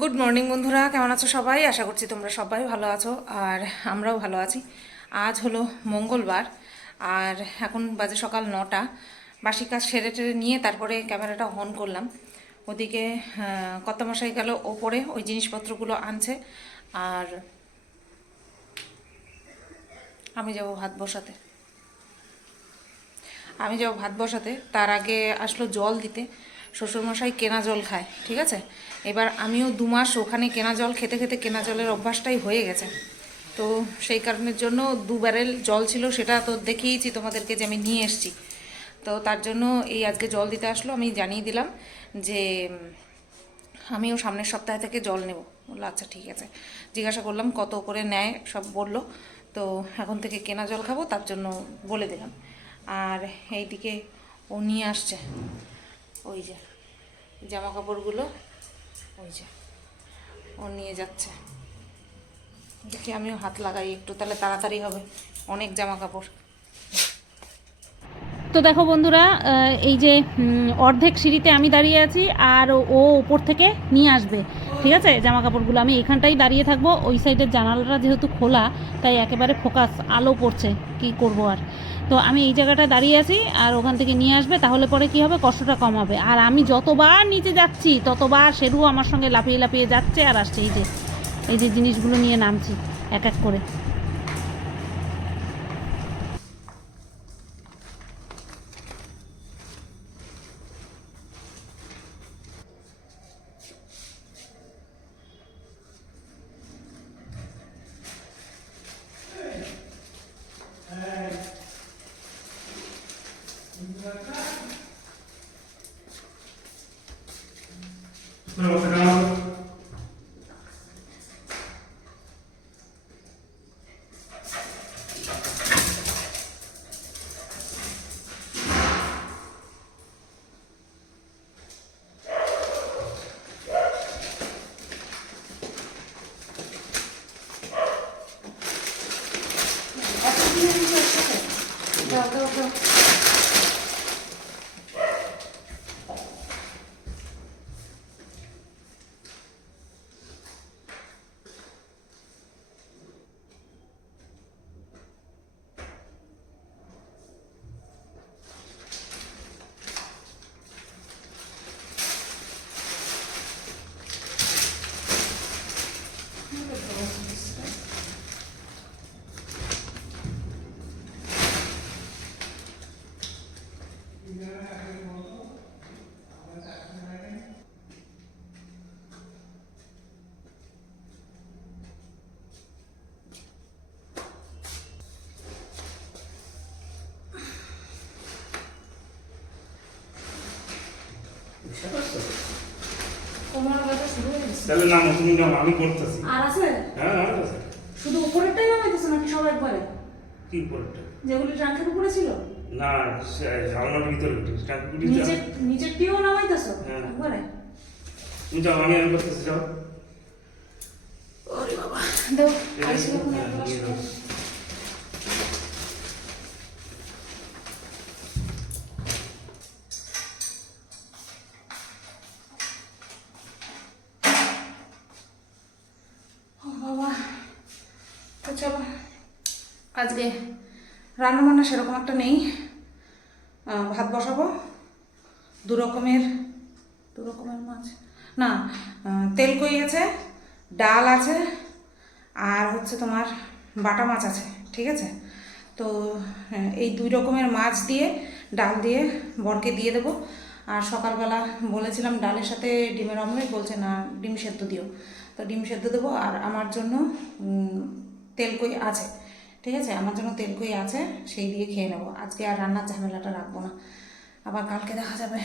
Good morning বন্ধুরা। কেমন আছো সবাই? আশা করছি তোমরা সবাই ভালো আছো আর আমরাও ভালো আছি। আজ হলো মঙ্গলবার আর এখন বাজে সকাল নটা। বাসি কাজ সেরে টেরে নিয়ে তারপরে ক্যামেরাটা অন করলাম। ওদিকে আহ, কর্তামশাই গেল ওপরে ওই জিনিসপত্রগুলো আনছে। আর আমি যাব ভাত বসাতে। আমি যাব ভাত বসাতে। তার আগে আসলো জল দিতে। শ্বশুরমশাই কেনা জল খায় ঠিক আছে? এবার আমিও দু মাস ওখানে কেনা জল, খেতে খেতে কেনা জলের অভ্যাসটাই হয়ে গেছে। তো সেই কারণের জন্য দু ব্যারেল জল ছিল, সেটা তো দেখিয়েছি তোমাদেরকে যে আমি নিয়ে এসেছি। তো তার জন্য এই আজকে জল দিতে আসলো, আমি জানিয়ে দিলাম যে, আমিও সামনের সপ্তাহ থেকে জল নেব। বলল আচ্ছা ঠিক আছে। জিজ্ঞাসা করলাম, কত করে নেয়, সব বলল। তো এখন থেকে কেনা জল খাব, তার জন্য বলে দিলাম। আর এইদিকে ও নিয়ে আসছে, ওই যে জামা কাপড়গুলো ওই যে, ও নিয়ে যাচ্ছে। দেখি আমিও হাত লাগাই একটু, তাহলে তাড়াতাড়ি হবে। অনেক জামা কাপড়। তো দেখো বন্ধুরা এই যে অর্ধেক সিঁড়িতে আমি দাঁড়িয়ে আছি, আর ও উপর থেকে নিয়ে আসবে। ঠিক আছে? জামা কাপড়গুলো আমি এখানটাই দাঁড়িয়ে থাকব। ওই সাইডের জানালাটা যেহেতু খোলা, তাই একেবারে ফোকাস আলো পড়ছে। কি করব আর? তো আমি এই জায়গাটা দাঁড়িয়ে আছি আর ওখান থেকে নিয়ে আসবে, তাহলে পরে কি হবে? কষ্টটা কম হবে। আর আমি যতবার নিচে যাচ্ছি, ততবার সেরু আমার সঙ্গে লাফিয়ে লাফিয়ে যাচ্ছে আর আসছে। এই যে এই যে জিনিসগুলো নিয়ে নামছি, এক এক করে কোমর ব্যথা শুরু হয়ে গেছে তাহলে নাম তুমি নাম আমি করতেছি। আর আছে? হ্যাঁ আমার কাছে শুধু উপরেরটাই নামাইতেছো নাকি সব একবারে? কি পরেরটা যেগুলি ট্রাঙ্কের উপরে ছিল? না ঝালনার ভিতরে টাকুটি নিচের নিচেরটিও নামাইতেছো? হ্যাঁ। একবারে? তুমি যাও আমি আমি করতেছি যাও। ওরে বাবা দাও এই আইসি যে, এখন হ্যাঁ, নিয়ে চলো। আজকে রান্না বান্না সেরকম একটা নেই। ভাত বসাবো। দু রকমের দু রকমের মাছ। না তেল কই আছে, ডাল আছে, আর হচ্ছে তোমার বাটা মাছ আছে, ঠিক আছে? তো এই দুই রকমের মাছ দিয়ে, ডাল দিয়ে বরকে দিয়ে দেবো। আর সকালবেলা বলেছিলাম ডালের সাথে ডিমের অমলেট, বলছে না, ডিম সেদ্ধ দিও। তো ডিম সেদ্ধ দেবো, আর আমার জন্য তেলকই আছে, ঠিক আছে? আমার জন্য তেলকই আছে, সেই দিয়ে খেয়ে নেব। আজকে আর রান্নার ঝামেলাটা রাখব না। আবার কালকে দেখা যাবে।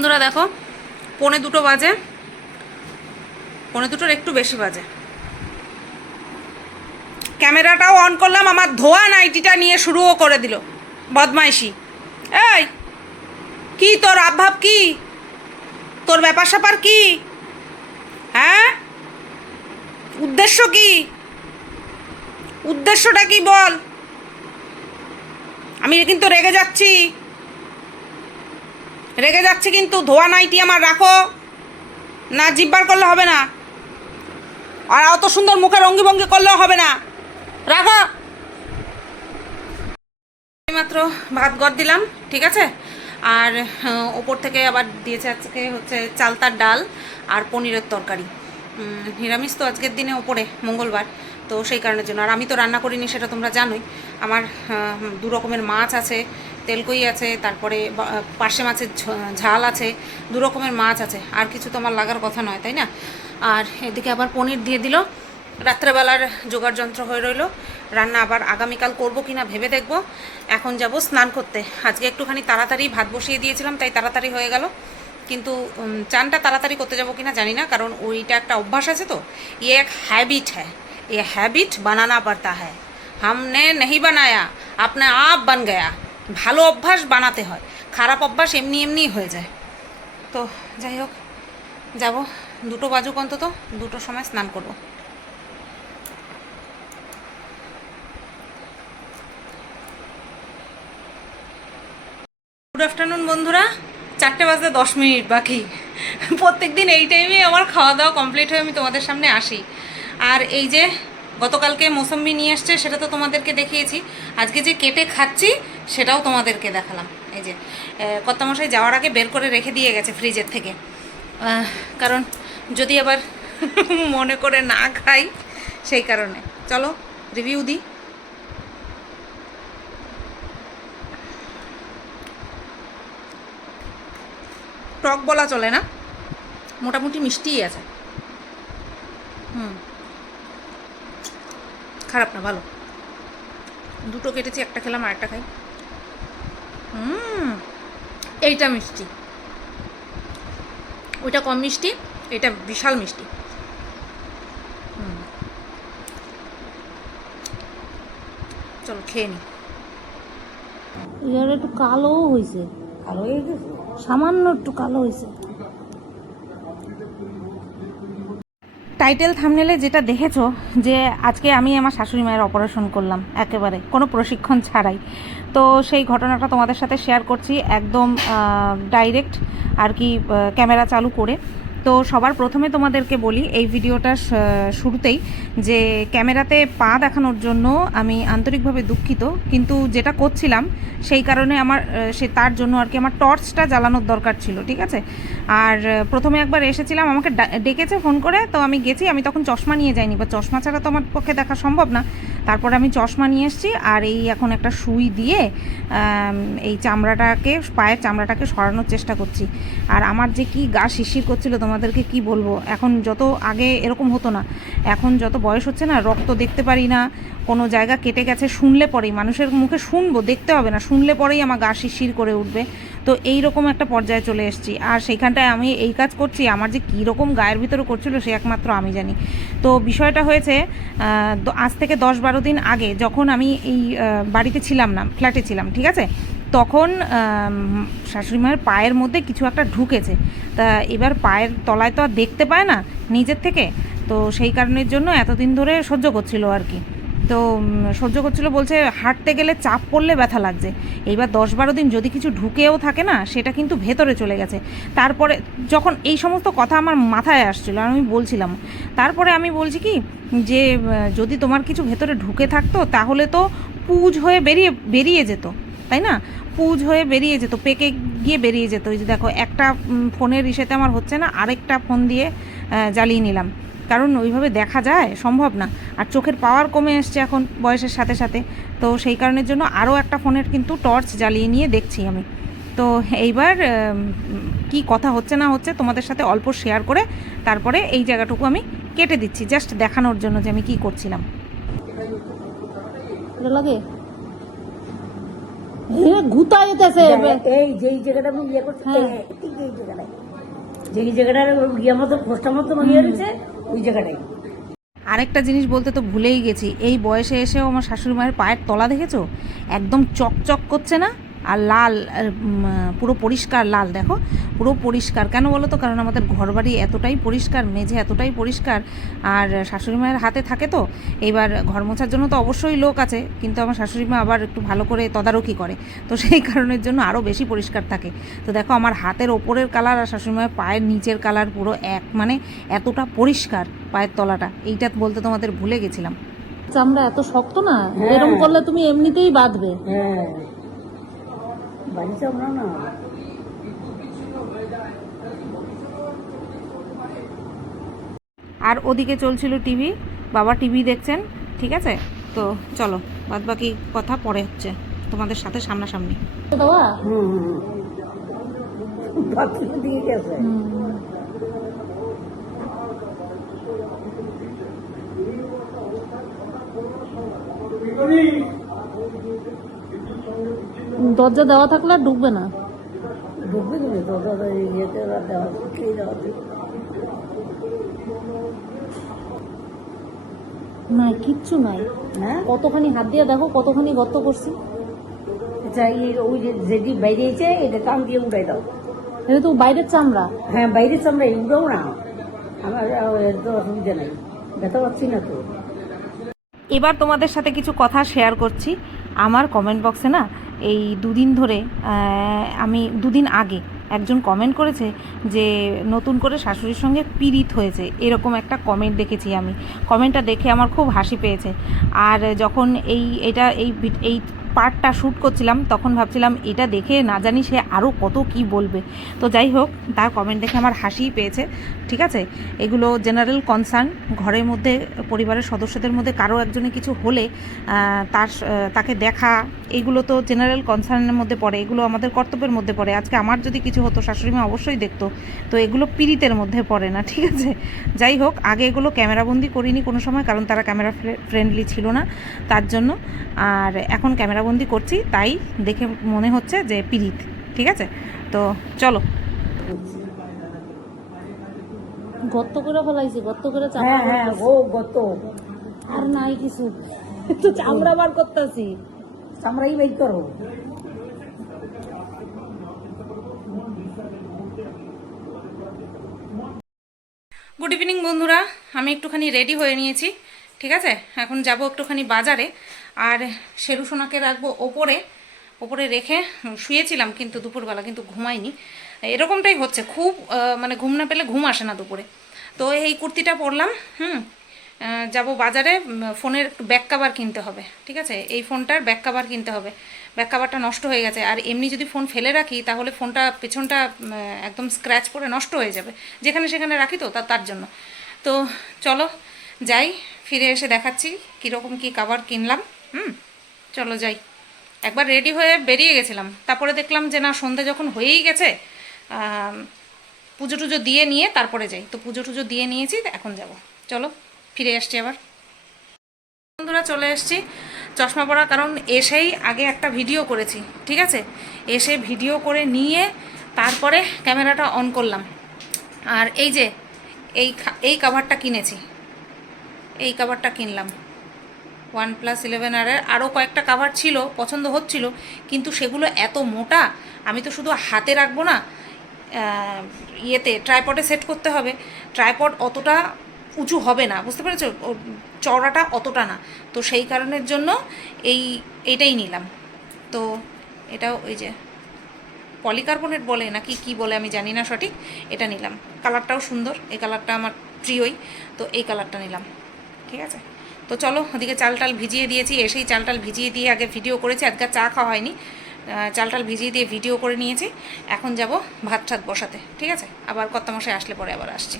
বন্ধুরা দেখো, পৌনে দুটো বাজে। পৌনে দুটোর একটু বেশি বাজে। ক্যামেরাটাও অন করলাম, আমার ধোয়া নাইটিটা নিয়ে শুরুও করে দিল। বদমাইশি। এই, কি তোর আভাব কি? তোর ব্যাপার স্যাপার কি? হ্যাঁ? উদ্দেশ্য কি? উদ্দেশ্যটা কি বল? আমি কিন্তু রেগে যাচ্ছি। রেগে যাচ্ছে কিন্তু, ধোয়া নাইটি আমার, রাখো। না, জিব্বার করলে হবে না। আর অত সুন্দর মুখের অঙ্গি ভঙ্গি করলেও হবে না। রাখো। মাত্র ভাত গড় দিলাম, ঠিক আছে? আর ওপর থেকে আবার দিয়েছে আজকে হচ্ছে চালতার ডাল আর পনিরের তরকারি। নিরামিষ তো আজকের দিনে ওপরে, মঙ্গলবার। তো সেই কারণের জন্য। আর আমি তো রান্না করিনি, সেটা তোমরা জানোই। আমার দু রকমের মাছ আছে তেলকই আছে তারপরে বা- পার্শে মাছের ঝ- ঝাল আছে দু রকমের মাছ আছে আর কিছু তো আমার লাগার কথা নয় তাই না আর এদিকে আবার পনির দিয়ে দিল রাত্রেবেলার জোগাড় যন্ত্র হয়ে রইলো রান্না আবার আগামীকাল করব কিনা ভেবে দেখব এখন যাব স্নান করতে আজকে একটুখানি তাড়াতাড়ি ভাত বসিয়ে দিয়েছিলাম তাই তাড়াতাড়ি হয়ে গেল কিন্তু উম, চানটা তাড়াতাড়ি করতে যাব কিনা জানি না কারণ ওইটা একটা অভ্যাস আছে তো ইয়ে এক হ্যাবিট হ্যাঁ ये हैबिट बनाना पड़ता है हमने नहीं बनाया अपने आप बन गया ভালো অভ্যাস বানাতে হয়। খারাপ অভ্যাস এমনি এমনি হয়ে যায়। তো যাই হোক, যাব। দুটো বাজুক অন্তত, দুটো সময় স্নান করব। গুড আফটারনুন বন্ধুরা। চারটে বাজতে দশ মিনিট বাকি। প্রত্যেক দিন এই টাইমে আমার খাওয়া দাওয়া কমপ্লিট হয়ে আমি তোমাদের সামনে আসি। আর এই যে গতকালকে মৌসম্বি নিয়ে এসছে সেটা তো তোমাদেরকে দেখিয়েছি। আজকে যে কেটে খাচ্ছি সেটাও তোমাদেরকে দেখালাম। এই যে কর্তামশাই যাওয়ার আগে বের করে রেখে দিয়ে গেছে ফ্রিজের থেকে। কারণ যদি আবার মনে করে না খাই, সেই কারণে। চলো রিভিউ দিই টক বলা চলে না? মোটামুটি মিষ্টিই আছে। হুম। খারাপ না, ভালো। দুটো কেটেছি, একটা খেলাম আর একটা খাই। এইটা মিষ্টি। ওইটা কম মিষ্টি এটা বিশাল মিষ্টি। হুম। চলো খেয়ে নিই এর একটু কালো হয়েছে ভালো হয়ে গেছে? সামান্য একটু কালো হয়েছে টাইটেল থামনেলে যেটা দেখেছ যে আজকে আমি আমার শাশুড়ি মায়ের অপারেশন করলাম একেবারে। কোনো প্রশিক্ষণ ছাড়াই। তো সেই ঘটনাটা তোমাদের সাথে শেয়ার করছি একদম ডাইরেক্ট আর কি ক্যামেরা চালু করে। তো সবার প্রথমে তোমাদেরকে বলি, এই ভিডিওটা শুরুতেই যে ক্যামেরাতে পা দেখানোর জন্য আমি আন্তরিকভাবে দুঃখিত, কিন্তু যেটা করছিলাম সেই কারণে আমার সে তার জন্য আর কি আমার টর্চটা জ্বালানোর দরকার ছিল, ঠিক আছে? আর প্রথমে একবার এসেছিলাম, আমাকে ডেকেছে ফোন করে, তো আমি গেছি, আমি তখন চশমা নিয়ে যাইনি, বা চশমা ছাড়া তো আমার পক্ষে দেখা সম্ভব না। তারপরে আমি চশমা নিয়ে এসেছি আর এই এখন একটা সুই দিয়ে এই চামড়াটাকে, পায়ের চামড়াটাকে সরানোর চেষ্টা করছি। আর আমার যে কি গা শিরশির করছিল, তোমাদেরকে কি বলব? এখন যত আগে এরকম হতো না, এখন যত বয়স হচ্ছে না, রক্ত দেখতে পারি না, কোনো জায়গা কেটে গেছে, শুনলে পরেই, মানুষের মুখে শুনব, দেখতে হবে না, শুনলে পরেই আমার গা শিরশির করে উঠবে। তো এই রকম একটা পর্যায়ে চলে এসেছি। আর সেইখানটায় আমি এই কাজ করছি, আমার যে কী রকম গায়ের ভিতরে করছিল সে একমাত্র আমি জানি। তো বিষয়টা হয়েছে আজ থেকে দশ বারো দিন আগে যখন আমি এই বাড়িতে ছিলাম না, ফ্ল্যাটে ছিলাম, ঠিক আছে? তখন শাশুড়ি মায়ের পায়ের মধ্যে কিছু একটা ঢুকেছে। তা এবার পায়ের তলায় তো আর দেখতে পায় না নিজের থেকে। তো সেই কারণের জন্য এতদিন ধরে সহ্য করছিল আর কি। তো সহ্য করছিল, বলছে হাঁটতে গেলে চাপ পড়লে ব্যথা লাগছে। এইবার দশ বারো দিন যদি কিছু ঢুকেও থাকে না, সেটা কিন্তু ভেতরে চলে গেছে। তারপরে যখন এই সমস্ত কথা আমার মাথায় আসছিল, আর আমি বলছিলাম, তারপরে আমি বলছি কি, যে যদি তোমার কিছু ভেতরে ঢুকে থাকতো, তাহলে তো পুজ হয়ে বেরিয়ে বেরিয়ে যেত, তাই না? পুজ হয়ে বেরিয়ে যেত, পেকে গিয়ে বেরিয়ে যেত। ওই যে দেখো, একটা ফোনের ইসেতে আমার হচ্ছে না, আরেকটা ফোন দিয়ে জ্বালিয়ে নিলাম। কারণ ওইভাবে দেখা যায় সম্ভব না। আর চোখের পাওয়ার কমে এসছে এখন বয়সের সাথে সাথে। তো সেই কারণের জন্য আরও একটা ফোনের কিন্তু টর্চ জ্বালিয়ে নিয়ে দেখছি আমি। তো এইবার কি কথা হচ্ছে না হচ্ছে তোমাদের সাথে অল্প শেয়ার করে তারপরে এই জায়গাটুকু আমি কেটে দিচ্ছি জাস্ট দেখানোর জন্য যে আমি কি করছিলাম। লাগে? ঘুতা যেতেছে এই যেই জায়গাটা আমি ইয়ে করতে হ্যাঁ। ঠিক এই জায়গাটায়। যে জায়গাটা ওই আরেকটা জিনিস বলতে তো ভুলেই গেছি। এই বয়সে এসেও আমার শাশুড়ি মায়ের পায়ের তলা দেখেছ? একদম চকচক করছে না? আর লাল পুরো পরিষ্কার লাল দেখো। পুরো পরিষ্কার। কেন বলো তো কারণ আমাদের ঘরবাড়ি এতটাই পরিষ্কার মেঝে এতটাই পরিষ্কার। আর শাশুড়ি মায়ের হাতে থাকে তো। এবার ঘর মোছার জন্য তো অবশ্যই লোক আছে। কিন্তু আমার শাশুড়ি মা আবার একটু ভালো করে তদারকি করে। তো সেই কারণের জন্য আরও বেশি পরিষ্কার থাকে। তো দেখো আমার হাতের ওপরের কালার আর শাশুড়ি মায়ের পায়ের নিচের কালার পুরো এক মানে এতটা পরিষ্কার পায়ের তলাটা। এইটা বলতে তোমাদের ভুলে গেছিলাম। চামড়া এত শক্ত না? হ্যাঁ। এরকম করলে তুমি এমনিতেই বাঁধবে। হ্যাঁ। না আর ওদিকে চলছিল টিভি বাবা টিভি দেখছেন ঠিক আছে? তো চলো বাদ বাকি কথা পরে হচ্ছে তোমাদের সাথে সামনাসামনি। বাবা হুম হুম। গেছে। দরজা দেওয়া থাকলে আর ঢুকবে না। ঢুকবে তুমি ইয়েতে দেওয়া দেওয়া না কিচ্ছু নাই। হ্যাঁ? কতখানি হাত দিয়ে দেখো কতখানি গর্ত করছি। আচ্ছা ওই যে যেটি বাইরে এসে এটা দিয়ে উড়াই দাও। এটা তো বাইরের চামড়া। হ্যাঁ বাইরে চামড়া উড়াও না। আমার অসুবিধা নাই। ব্যথা পাচ্ছি না তো। এবার তোমাদের সাথে কিছু কথা শেয়ার করছি। আমার কমেন্ট বক্সে না এই দুদিন ধরে আমি দুদিন আগে একজন কমেন্ট করেছে যে নতুন করে শাশুড়ির সঙ্গে পীড়িত হয়েছে। এরকম একটা কমেন্ট দেখেছি আমি। কমেন্টটা দেখে আমার খুব হাসি পেয়েছে। আর যখন এই, এটা, এই এই পার্টটা শ্যুট করছিলাম, তখন ভাবছিলাম এটা দেখে না জানি সে আরও কত কি বলবে। তো যাই হোক, তার কমেন্ট দেখে আমার হাসিই পেয়েছে, ঠিক আছে? এগুলো জেনারেল কনসার্ন ঘরের মধ্যে, পরিবারের সদস্যদের মধ্যে কারও একজনের কিছু হলে তার তাকে দেখা, এগুলো তো জেনারেল কনসার্নের মধ্যে পড়ে, এগুলো আমাদের কর্তব্যের মধ্যে পড়ে। আজকে আমার যদি কিছু হতো, শাশুড়ি মা অবশ্যই দেখতো, তো এগুলো পীড়িতের মধ্যে পড়ে না, ঠিক আছে? যাই হোক, আগে এগুলো ক্যামেরাবন্দি করিনি কোনো সময়, কারণ তারা ক্যামেরা ফ্রেন্ডলি ছিল না, তার জন্য। আর এখন ক্যামেরাবন্দি করছি তাই দেখে মনে হচ্ছে যে পীড়িত ঠিক আছে? তো চলো। গর্ত করে ফেলাইছি গর্ত করে হ্যাঁ হ্যাঁ ও গত আর নাই কিছু। তো চামড়া বার করতেছি। চামড়াই বাইক করো। গুড ইভিনিং বন্ধুরা। আমি একটুখানি রেডি হয়ে নিয়েছি ঠিক আছে? এখন যাব একটুখানি বাজারে। আর শেরু সোনাকে রাখব ওপরে ওপরে রেখে শুয়েছিলাম কিন্তু দুপুরবেলা, কিন্তু ঘুমাইনি। এরকমটাই হচ্ছে, খুব মানে ঘুম না পেলে ঘুম আসে না দুপুরে। তো এই কুর্তিটা পরলাম, হুম যাব বাজারে ফোনের ব্যাক কাভার কিনতে হবে, ঠিক আছে? এই ফোনটার ব্যাক কাভার কিনতে হবে। ব্যাক কাভারটা নষ্ট হয়ে গেছে, আর এমনি যদি ফোন ফেলে রাখি, তাহলে ফোনটা পেছনটা একদম স্ক্র্যাচ পরে নষ্ট হয়ে যাবে। যেখানে সেখানে রাখি তো, তা, তার জন্য। তো চলো, যাই, ফিরে এসে দেখাচ্ছি কীরকম কী কাভার কিনলাম। হুম, চলো যাই। একবার রেডি হয়ে বেরিয়ে গেছিলাম। তারপরে দেখলাম যে না সন্ধে যখন হয়েই গেছে পুজো টুজো দিয়ে নিয়ে তারপরে যাই। তো পুজো টুজো দিয়ে নিয়েছি এখন যাব। চলো, ফিরে আসছি আবার। বন্ধুরা, চলে এসেছি চশমা পরা, কারণ এসেই আগে একটা ভিডিও করেছি, ঠিক আছে? এসে ভিডিও করে নিয়ে তারপরে ক্যামেরাটা অন করলাম। আর এই যে, এই এই কাভারটা কিনেছি। এই কাভারটা কিনলাম। ওয়ান প্লাস ইলেভেন আর আরও কয়েকটা কাভার ছিল, পছন্দ হচ্ছিল, কিন্তু সেগুলো এত মোটা, আমি তো শুধু হাতে রাখব না ইয়েতে ট্রাইপডে সেট করতে হবে। ট্রাইপড অতটা উঁচু হবে না, বুঝতে পেরেছ? চওড়াটা অতটা না। তো সেই কারণের জন্য এই এইটাই নিলাম। তো এটাও ওই যে পলিকার্বনেট বলে, নাকি কি বলে আমি জানি না সঠিক, এটা নিলাম। কালারটাও সুন্দর, এই কালারটা আমার প্রিয়ই, তো এই কালারটা নিলাম। ঠিক আছে? তো চলো ওদিকে চাল টাল ভিজিয়ে দিয়েছি এসেই চাল টাল ভিজিয়ে দিয়ে আগে ভিডিও করেছি আজকে চা খাওয়া হয়নি। চাল টাল ভিজিয়ে দিয়ে ভিডিও করে নিয়েছি এখন যাব ভাত ঠাত বসাতে ঠিক আছে? আবার কত মশাই আসলে পরে আবার আসছি।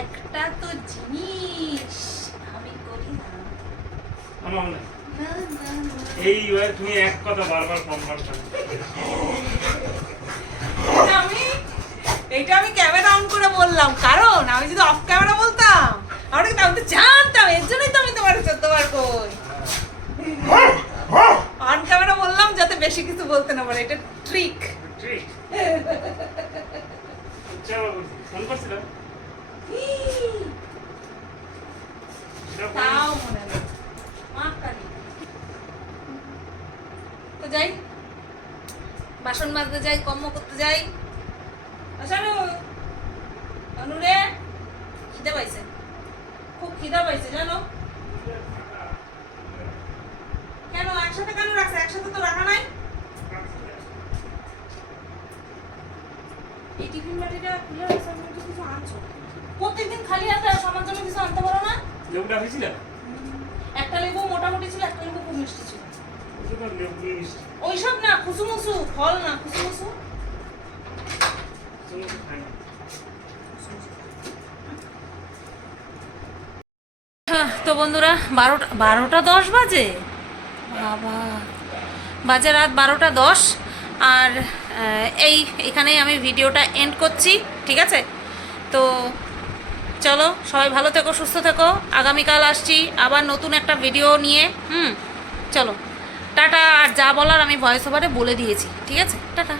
একটা তো জিনিস আমি করি না। এই তুমি এক কথা বারবার করছ এটা আমি এইটা আমি ক্যামেরা অন করে বললাম। কারণ আমি যদি অফ ক্যামেরা বলতাম আমরা কিন্তু আমি তো জানতাম এর জন্যই তো আমি তোমার চোদ্দ বার কই। অন ক্যামেরা বললাম যাতে বেশি কিছু বলতে না পারে এটা ট্রিক ফোন করছিলাম। তাও মনে নেই। তো যাই বাসন মাজতে যাই কর্ম করতে যাই। অনুরে খিদে পাইছে। খুব খিদা পাইছে জানো? কেন একসাথে কেন রাখছে? একসাথে তো রাখা নাই? এই টিফিন বাটিটা খুলে রাখছে আমি কিছু আনছো। প্রত্যেকদিন খালি হাতে আসো, আমার জন্য কিছু আনতে পারো না? লেবুটা হয়েছিল একটা লেবু মোটামুটি ছিল একটা লেবু খুব মিষ্টি ছিল। ওইসব না খুসুমুসু ফল না খুসুমুসু চলো, খাই না। হ্যাঁ, তো বন্ধুরা, বারোটা বারোটা দশ বাজে? বাবা, বাজে রাত বারোটা দশ। আর এই, এখানেই আমি ভিডিওটা এন্ড করছি, ঠিক আছে? তো চলো, সবাই ভালো থেকো, সুস্থ থেকো। আগামীকাল আসছি, আবার নতুন একটা ভিডিও নিয়ে, হুম? চলো। টাটা, আর যা বলার আমি ভয়েস ওভারে বলে দিয়েছি, ঠিক আছে? টাটা।